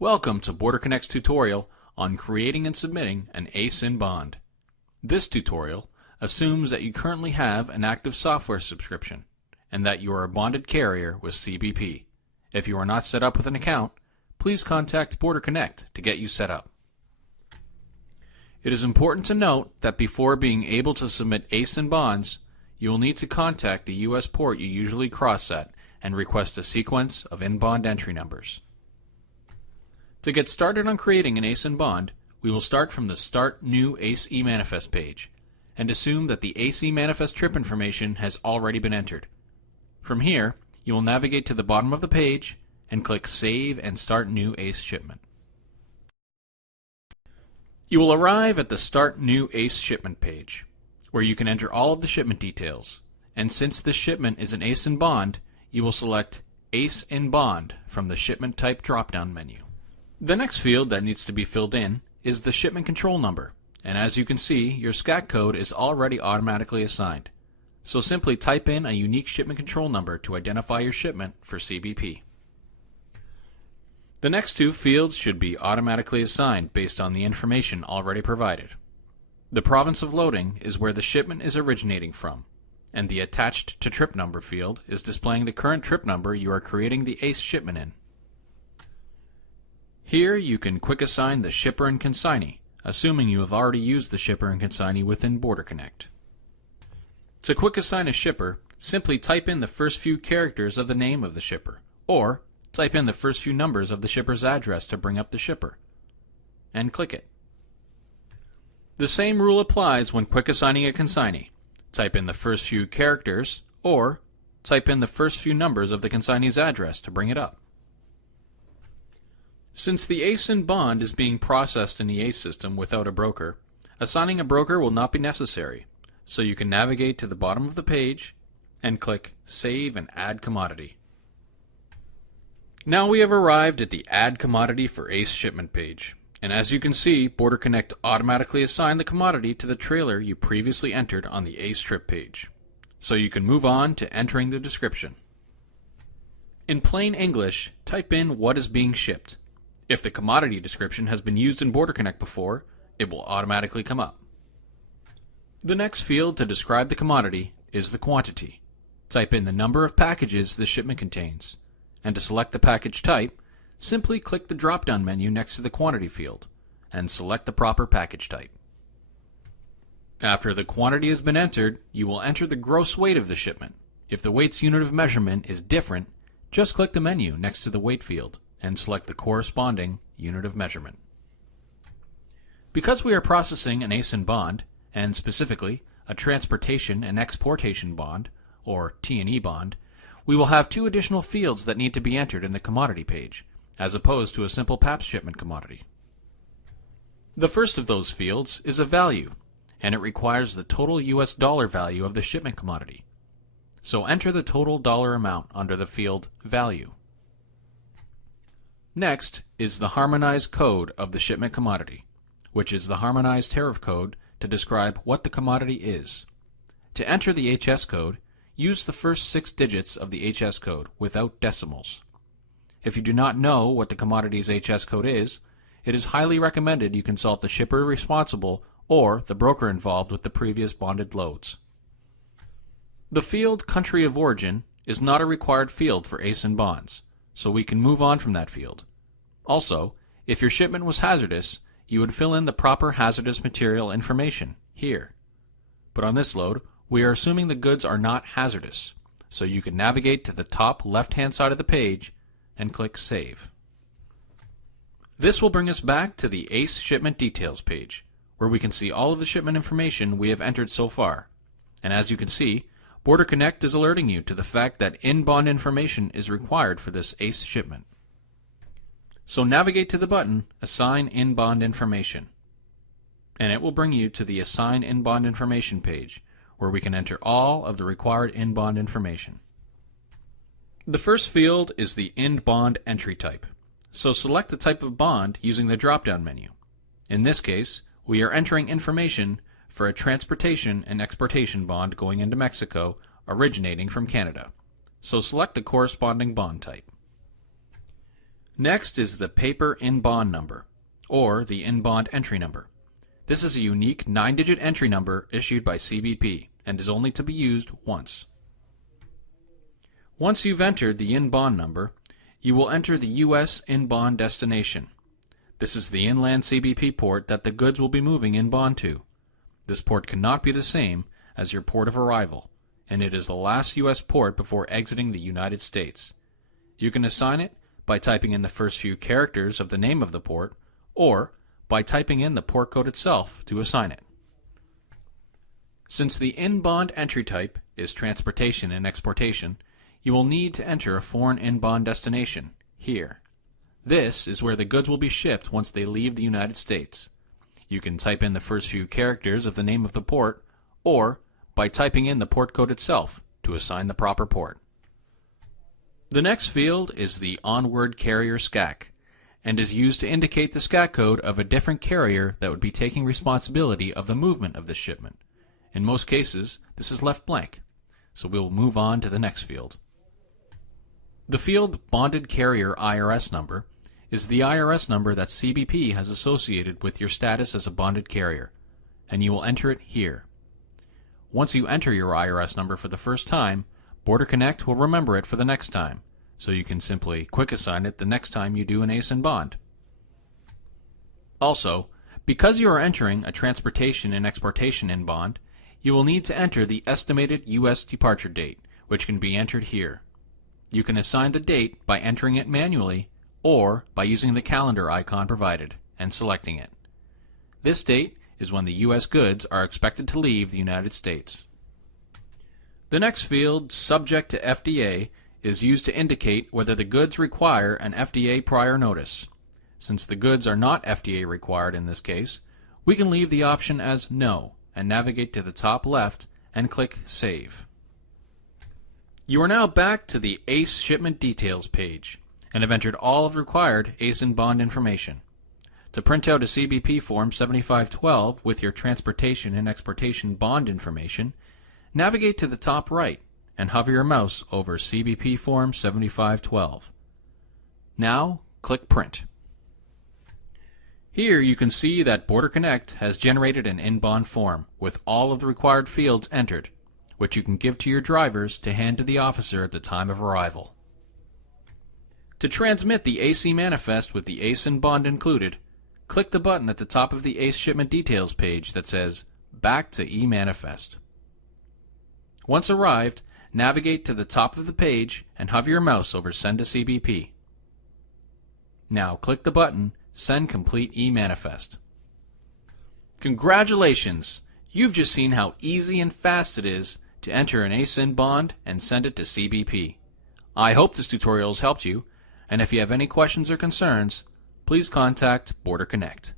Welcome to BorderConnect's tutorial on creating and submitting an ACE-IN bond. This tutorial assumes that you currently have an active software subscription and that you are a bonded carrier with CBP. If you are not set up with an account, please contact BorderConnect to get you set up. It is important to note that before being able to submit ACE-IN bonds, you will need to contact the U.S. port you usually cross at and request a sequence of in-bond entry numbers. To get started on creating an ACE-IN bond, we will start from the Start New ACE eManifest page and assume that the ACE eManifest trip information has already been entered. From here, you will navigate to the bottom of the page and click Save and Start New ACE Shipment. You will arrive at the Start New ACE Shipment page, where you can enter all of the shipment details, and since this shipment is an ACE-IN bond, you will select ACE-IN bond from the Shipment Type drop-down menu. The next field that needs to be filled in is the shipment control number, and as you can see, your SCAC code is already automatically assigned. So simply type in a unique shipment control number to identify your shipment for CBP. The next two fields should be automatically assigned based on the information already provided. The province of loading is where the shipment is originating from, and the Attached to Trip Number field is displaying the current trip number you are creating the ACE shipment in. Here you can quick assign the shipper and consignee, assuming you have already used the shipper and consignee within BorderConnect. To quick assign a shipper, simply type in the first few characters of the name of the shipper, or type in the first few numbers of the shipper's address to bring up the shipper, and click it. The same rule applies when quick assigning a consignee. Type in the first few characters, or type in the first few numbers of the consignee's address to bring it up. Since the ACE-IN bond is being processed in the ACE system without a broker, assigning a broker will not be necessary, so you can navigate to the bottom of the page and click Save and Add Commodity. Now we have arrived at the Add Commodity for ACE shipment page, and as you can see, BorderConnect automatically assigned the commodity to the trailer you previously entered on the ACE trip page, so you can move on to entering the description. In plain English, type in what is being shipped. If the commodity description has been used in BorderConnect before, it will automatically come up. The next field to describe the commodity is the quantity. Type in the number of packages the shipment contains, and to select the package type, simply click the drop-down menu next to the quantity field, and select the proper package type. After the quantity has been entered, you will enter the gross weight of the shipment. If the weight's unit of measurement is different, just click the menu next to the weight field, and select the corresponding unit of measurement. Because we are processing an ACE-IN bond, and specifically a transportation and exportation bond, or T&E bond, we will have two additional fields that need to be entered in the commodity page, as opposed to a simple PAPS shipment commodity. The first of those fields is a value, and it requires the total US dollar value of the shipment commodity. So enter the total dollar amount under the field Value. Next is the harmonized code of the shipment commodity, which is the harmonized tariff code to describe what the commodity is. To enter the HS code, use the first 6 digits of the HS code without decimals. If you do not know what the commodity's HS code is, it is highly recommended you consult the shipper responsible or the broker involved with the previous bonded loads. The field Country of Origin is not a required field for ACE-IN bonds, so we can move on from that field. Also, if your shipment was hazardous, you would fill in the proper hazardous material information here. But on this load, we are assuming the goods are not hazardous, so you can navigate to the top left-hand side of the page and click Save. This will bring us back to the ACE Shipment Details page, where we can see all of the shipment information we have entered so far. And as you can see, BorderConnect is alerting you to the fact that in-bond information is required for this ACE shipment. So navigate to the button Assign In-Bond Information, and it will bring you to the Assign In-Bond Information page, where we can enter all of the required in-bond information. The first field is the in-bond entry type, so select the type of bond using the drop-down menu. In this case, we are entering information for a transportation and exportation bond going into Mexico originating from Canada, so select the corresponding bond type. Next is the paper in-bond number, or the in-bond entry number. This is a unique 9-digit entry number issued by CBP and is only to be used once. Once you've entered the in-bond number, you will enter the U.S. in-bond destination. This is the inland CBP port that the goods will be moving in bond to. This port cannot be the same as your port of arrival, and it is the last U.S. port before exiting the United States. You can assign it by typing in the first few characters of the name of the port, or by typing in the port code itself to assign it. Since the in-bond entry type is transportation and exportation, you will need to enter a foreign in-bond destination, here. This is where the goods will be shipped once they leave the United States. You can type in the first few characters of the name of the port, or by typing in the port code itself to assign the proper port. The next field is the onward carrier SCAC, and is used to indicate the SCAC code of a different carrier that would be taking responsibility of the movement of this shipment. In most cases, this is left blank, so we will move on to the next field. The field Bonded Carrier IRS number is the IRS number that CBP has associated with your status as a bonded carrier, and you will enter it here. Once you enter your IRS number for the first time, BorderConnect will remember it for the next time, so you can simply quick assign it the next time you do an ACE in bond. Also, because you are entering a transportation and exportation in bond, you will need to enter the estimated U.S. departure date, which can be entered here. You can assign the date by entering it manually or by using the calendar icon provided and selecting it. This date is when the U.S. goods are expected to leave the United States. The next field, Subject to FDA, is used to indicate whether the goods require an FDA prior notice. Since the goods are not FDA required in this case, we can leave the option as No and navigate to the top left and click Save. You are now back to the ACE Shipment Details page and have entered all of required ACE and bond information. To print out a Cbp Form 7512 with your transportation and exportation bond information, navigate to the top right and hover your mouse over Cbp Form 7512. Now, click Print. Here you can see that BorderConnect has generated an in-bond form with all of the required fields entered, which you can give to your drivers to hand to the officer at the time of arrival. To transmit the AC manifest with the ACE and bond included, click the button at the top of the ACE Shipment Details page that says Back to eManifest. Once arrived, navigate to the top of the page and hover your mouse over Send to CBP. Now click the button Send Complete eManifest. Congratulations! You've just seen how easy and fast it is to enter an ACE in bond and send it to CBP. I hope this tutorial has helped you, and if you have any questions or concerns, please contact BorderConnect.